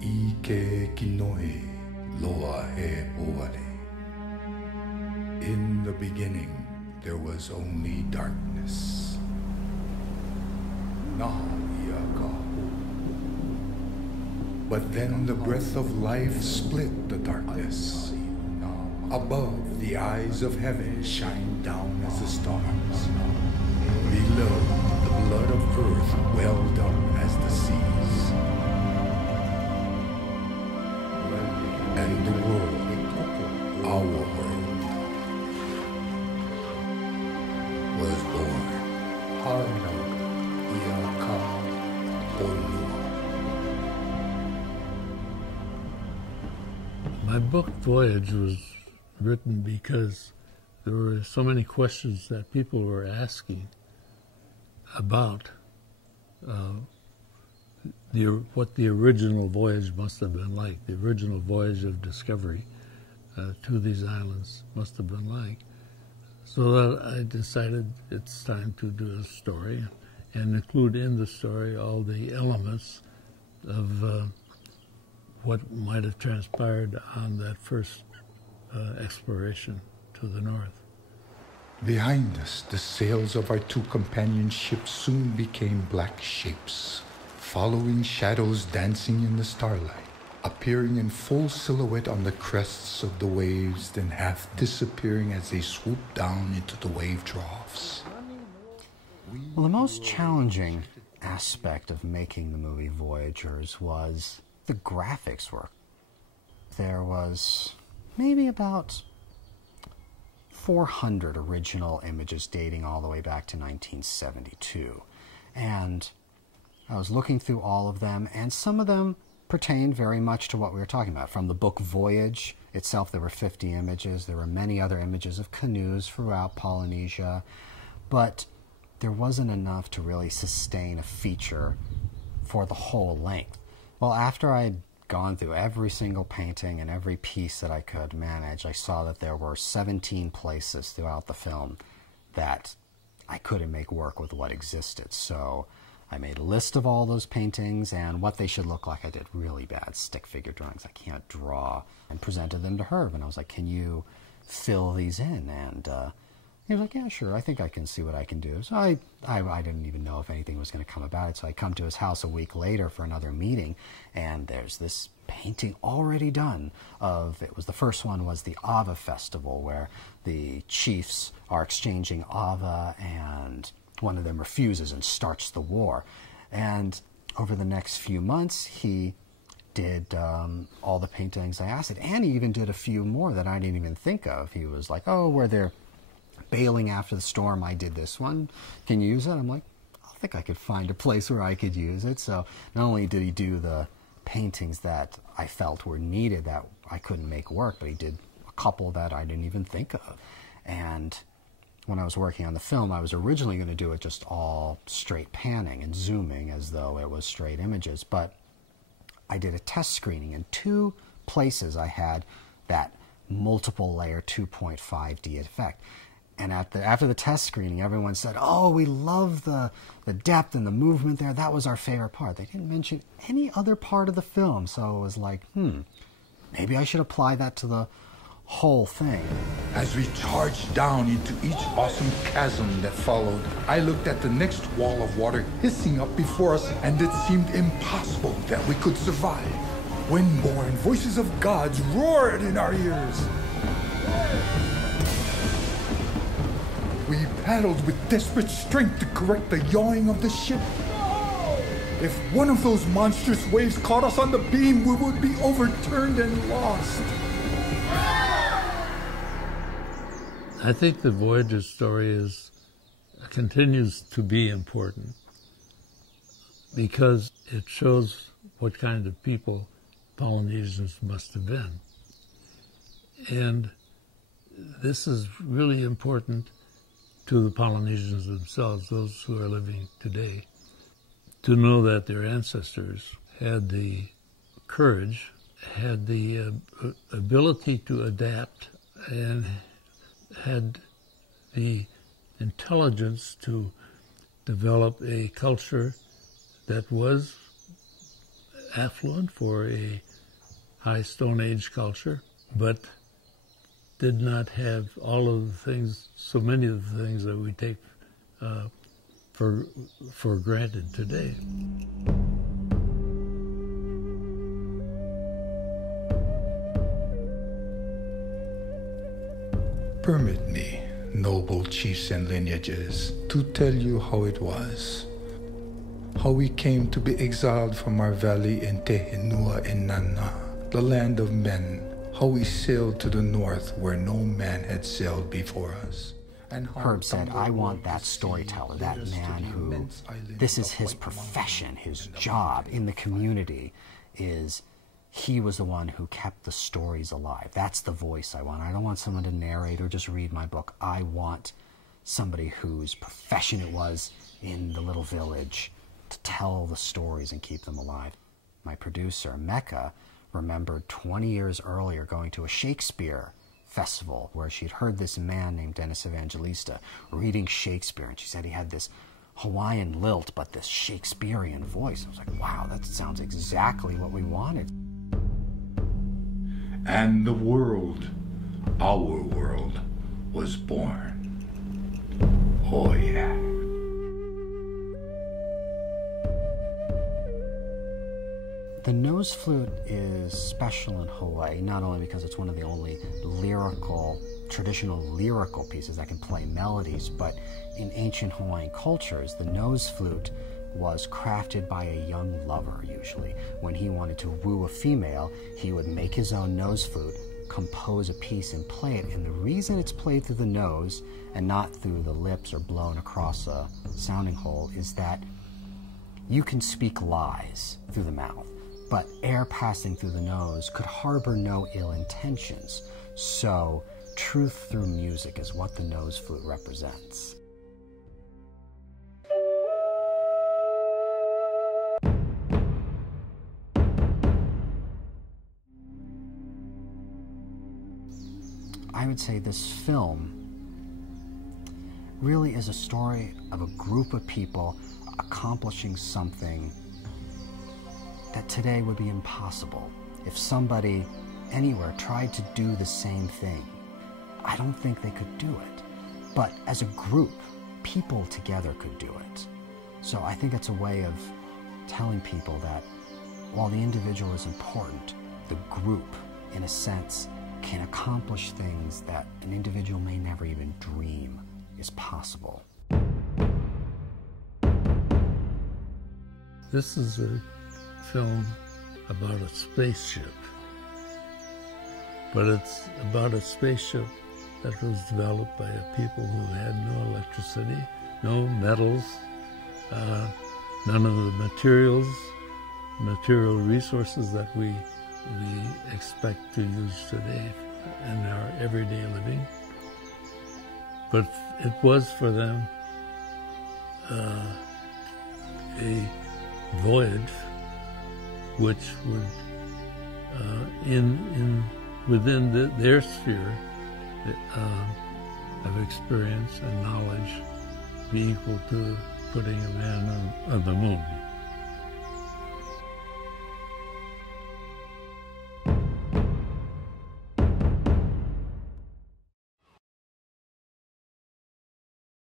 Ike kinoe loa he poale. In the beginning, there was only darkness. Na ia kahu. But then the breath of life split the darkness. Above, the eyes of heaven shine down as the stars. Below, the blood of earth welled up as the seas. And the world, our world, was born. My book, Voyage, was written because there were so many questions that people were asking about what the original voyage must have been like, the original voyage of discovery to these islands must have been like. So that I decided it's time to do a story and include in the story all the elements of what might have transpired on that first exploration to the north. Behind us, the sails of our two companion ships soon became black shapes, following shadows dancing in the starlight, appearing in full silhouette on the crests of the waves, then half disappearing as they swooped down into the wave troughs. Well, the most challenging aspect of making the movie Voyagers was the graphics work. There was maybe about 400 original images dating all the way back to 1972. And I was looking through all of them, and some of them pertained very much to what we were talking about. From the book Voyage itself, there were 50 images. There were many other images of canoes throughout Polynesia, but there wasn't enough to really sustain a feature for the whole length. Well, after I had gone through every single painting and every piece that I could manage, I saw that there were 17 places throughout the film that I couldn't make work with what existed. So I made a list of all those paintings and what they should look like. I did really bad stick figure drawings. I can't draw, and presented them to Herb. And I was like, can you fill these in? And he was like, yeah, sure, I think I can see what I can do. So I didn't even know if anything was going to come about it. So I come to his house a week later for another meeting, and there's this painting already done of, it was the first one was the Ava Festival, where the chiefs are exchanging Ava, and one of them refuses and starts the war. And over the next few months, he did all the paintings I asked, and he even did a few more that I didn't even think of. He was like, oh, where they're bailing after the storm, I did this one. Can you use it? I'm like, I think I could find a place where I could use it. So not only did he do the paintings that I felt were needed that I couldn't make work, but he did a couple that I didn't even think of. And when I was working on the film, I was originally going to do it just all straight panning and zooming as though it was straight images. But I did a test screening. In 2 places I had that multiple layer 2.5D effect. And after the test screening, everyone said, oh, we love the depth and the movement there. That was our favorite part. They didn't mention any other part of the film. So it was like, maybe I should apply that to the whole thing. As we charged down into each awesome chasm that followed, I looked at the next wall of water hissing up before us, and it seemed impossible that we could survive. Wind-born voices of gods roared in our ears. We paddled with desperate strength to correct the yawing of the ship. If one of those monstrous waves caught us on the beam, we would be overturned and lost. I think the Voyager's story continues to be important because it shows what kind of people Polynesians must have been. And this is really important to the Polynesians themselves, those who are living today, to know that their ancestors had the courage, had the ability to adapt, and had the intelligence to develop a culture that was affluent for a high Stone Age culture, but did not have all of the things, so many of the things that we take for granted today. Permit me, noble chiefs and lineages, to tell you how it was. How we came to be exiled from our valley in Tehenua and Nana, the land of men. How we sailed to the north where no man had sailed before us. And Herb said, I want that storyteller, that man who, this is his profession, his job in the community, is he was the one who kept the stories alive. That's the voice I want. I don't want someone to narrate or just read my book. I want somebody whose profession it was in the little village to tell the stories and keep them alive. My producer, Mecca, remembered 20 years earlier going to a Shakespeare festival where she'd heard this man named Dennis Evangelista reading Shakespeare, and she said he had this Hawaiian lilt but this Shakespearean voice. I was like, wow, that sounds exactly what we wanted. And the world, our world, was born. Oh yeah. The nose flute is special in Hawaii, not only because it's one of the only traditional lyrical pieces that can play melodies, but in ancient Hawaiian cultures, the nose flute was crafted by a young lover, usually. When he wanted to woo a female, he would make his own nose flute, compose a piece, and play it. And the reason it's played through the nose and not through the lips or blown across a sounding hole is that you can speak lies through the mouth, but air passing through the nose could harbor no ill intentions. So truth through music is what the nose flute represents. I would say this film really is a story of a group of people accomplishing something that today would be impossible. If somebody anywhere tried to do the same thing, I don't think they could do it. But as a group, people together could do it. So I think it's a way of telling people that while the individual is important, the group, in a sense, can accomplish things that an individual may never even dream is possible. This is a film about a spaceship, but it's about a spaceship that was developed by a people who had no electricity, no metals, none of the material resources that we expect to use today in our everyday living. But it was for them a voyage which would, within their sphere of experience and knowledge, be equal to putting a man on the moon.